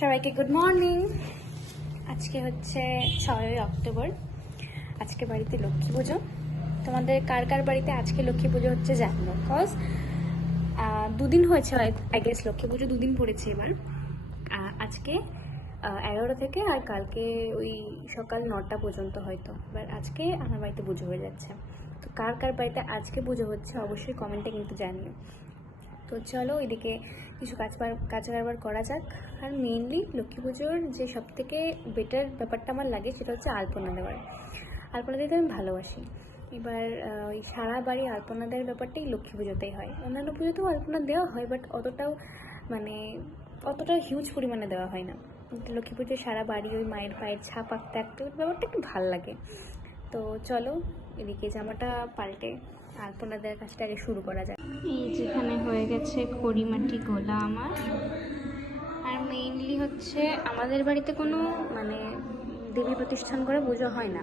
সবাইকে good morning. আজকে হচ্ছে 6ই অক্টোবর। আজকে বাড়িতে লক্ষ্মী পুজো। তোমাদের কার কার বাড়িতে আজকে লক্ষ্মী পুজো হচ্ছে জানো? বিকজ দুদিন হয়েছে, আই গেস লক্ষ্মী পুজো দুদিন পড়েছে এবার। আজকে 11টা থেকে আর কালকে ওই সকাল 9টা পর্যন্ত হয়তো। এবার আজকে আমার বাড়িতে পুজো হয়ে যাচ্ছে। তো কার কার বাড়িতে আজকে পুজো হচ্ছে অবশ্যই কমেন্টে কিন্তু জানিও। তো চলো এদিকে কিছু কাজ কারবার করা যাক। আর মেনলি লক্ষ্মী পুজোর যে সবথেকে বেটার ব্যাপারটা আমার লাগে সেটা হচ্ছে আলপনা দেওয়ার। আলপনা দিতে আমি ভালোবাসি। এবার ওই সারা বাড়ি আলপনা দেওয়ার ব্যাপারটাই লক্ষ্মী পুজোতেই হয়। অন্যান্য পুজোতেও আলপনা দেওয়া হয়, বাট অতটা হিউজ পরিমাণে দেওয়া হয় না। লক্ষ্মী পুজোয় সারা বাড়ি ওই মায়ের পায়ের ছাপ আঁকতে আঁকতে ব্যাপারটা একটু ভাল লাগে। তো চলো এদিকে জামাটা পাল্টে আলপনা দেওয়ার কাজটা আগে শুরু করা যায়। এই যেখানে হয়ে গেছে খড়িমাটি গোলা আমার। আর মেইনলি হচ্ছে আমাদের বাড়িতে কোনো দেবী প্রতিষ্ঠান করে পুজো হয় না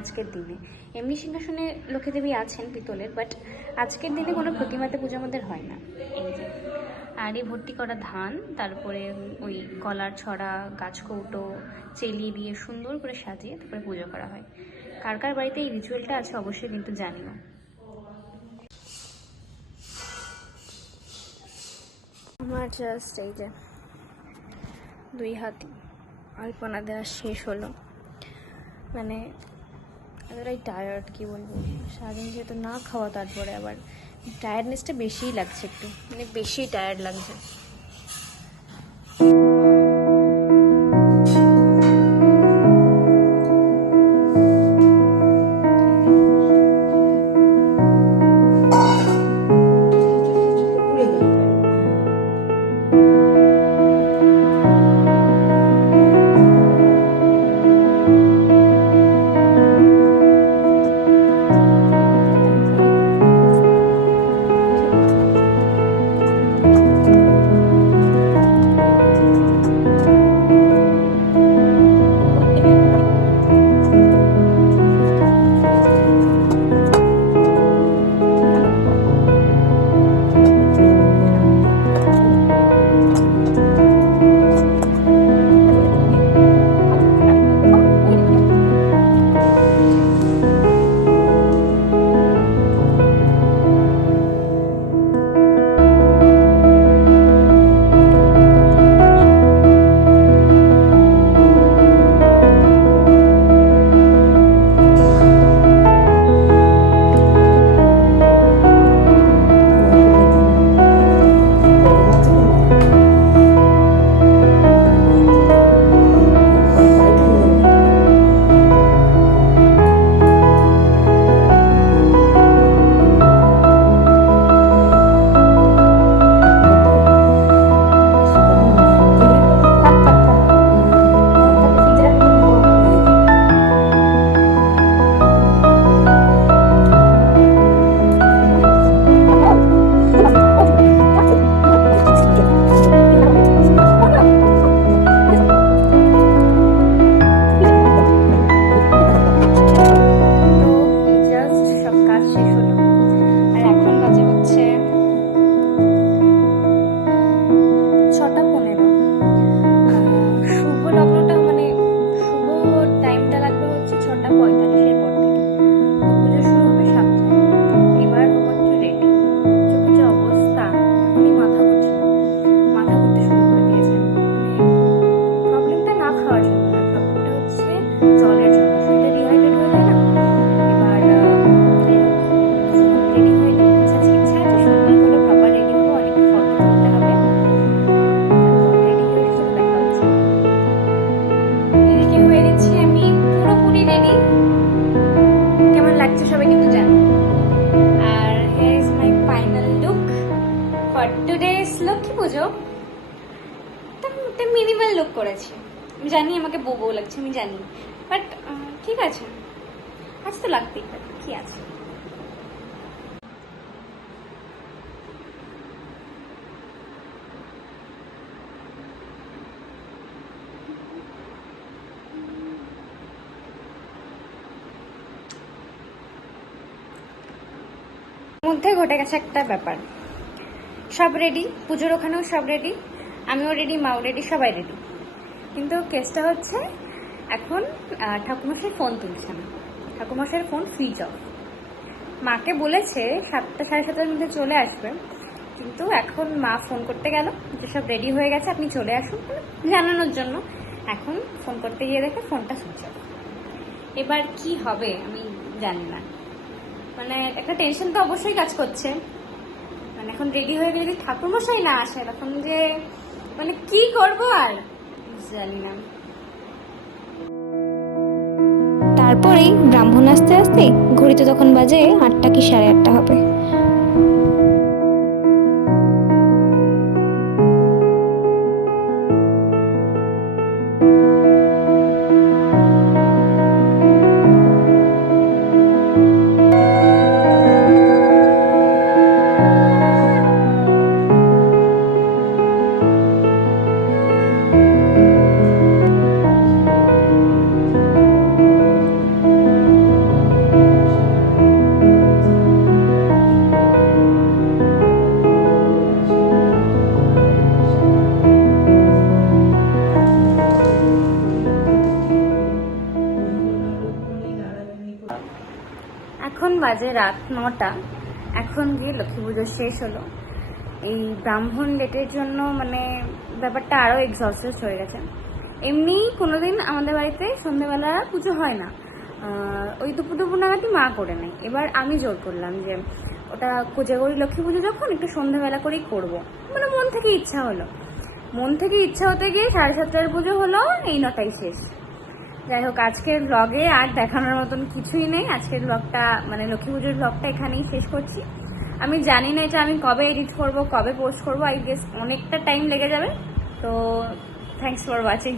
আজকের দিনে। এমনি সিংহাসনে লক্ষ্মী দেবী আছেন পিতলের, বাট আজকের দিনে কোনো প্রতিমাতে পুজো আমাদের হয় না। এই যে আর এই ভর্তি করা ধান, তারপরে ওই কলার ছড়া, গাছকৌটো, চেলি দিয়ে সুন্দর করে সাজিয়ে তারপরে পুজো করা হয়। কার কার বাড়িতে এই রিচুয়ালটা আছে অবশ্যই কিন্তু জানিও। আমার জাস্ট এই যে 2 হাত আলপনা দেওয়া শেষ হলো। এতটাই টায়ার্ড, কি বলবো, সারাদিন যেহেতু না খাওয়া, তারপরে আবার টায়ার্ডনেসটা বেশিই লাগছে, একটু বেশি টায়ার্ড লাগছে। লক্ষ্মী পুজো মিনিমাল লুক করেছি। আমি জানি আমাকে বউ লাগছে, আমি জানি, বাট ঠিক আছে, আজ তো লাগতেই পারে, কি আছে। মধ্যে ঘটে গেছে একটা ব্যাপার। সব রেডি, পুজোর ওখানেও সব রেডি, আমিও রেডি, মাও রেডি, সবাই রেডি। কিন্তু কেসটা হচ্ছে এখন ঠাকুরমশাই ফোন তুলছে না, ঠাকুরমশাইয়ের ফোন সুইচ অফ। মাকে বলেছে 7টা সাড়ে 7টার মধ্যে চলে আসবে, কিন্তু এখন মা ফোন করতে গেল যে সব রেডি হয়ে গেছে, আপনি চলে আসুন, জানানোর জন্য। এখন ফোন করতে গিয়ে দেখে ফোনটা সুইচ অফ। এবার কি হবে আমি জানি না, মানে একটা টেনশন তো অবশ্যই কাজ করছে। মানে এখন রেডি হয়ে গেলে যদি ঠাকুরমশাই না আসে তখন যে মানে কি করবো আর জানি না। তারপরেই ব্রাহ্মণ আসতে আসতে ঘড়িতে তখন বাজে 8টা কি 8:30 হবে। এখন বাজে রাত 9টা। এখন গিয়ে লক্ষ্মী পুজো শেষ হলো। এই ব্রাহ্মণ লেটের জন্য মানে ব্যাপারটা আরও এক্সস্টেড হয়ে গেছে। এমনি কোনোদিন আমাদের বাড়িতে সন্ধ্যেবেলা পুজো হয় না, ওই দুপুর নাগাদই মা করে নেয়। এবার আমি জোর করলাম যে ওটা কোজাগরি লক্ষ্মী পুজো যখন একটু সন্ধ্যাবেলা করেই করবো, মানে মন থেকে ইচ্ছা হলো। মন থেকে ইচ্ছা হতে গিয়ে 7:30টার পুজো হলো, এই 9টায় শেষ। যাই হোক, আজকের ব্লগে আর দেখানোর মতন কিছুই নেই। আজকের ব্লগটা মানে লক্ষ্মী পুজোর ব্লগটা এখানেই শেষ করছি। আমি জানি না এটা আমি কবে এডিট করব, কবে পোস্ট করব, আই গেস অনেকটা টাইম লেগে যাবে। তো থ্যাংকস ফর ওয়াচিং।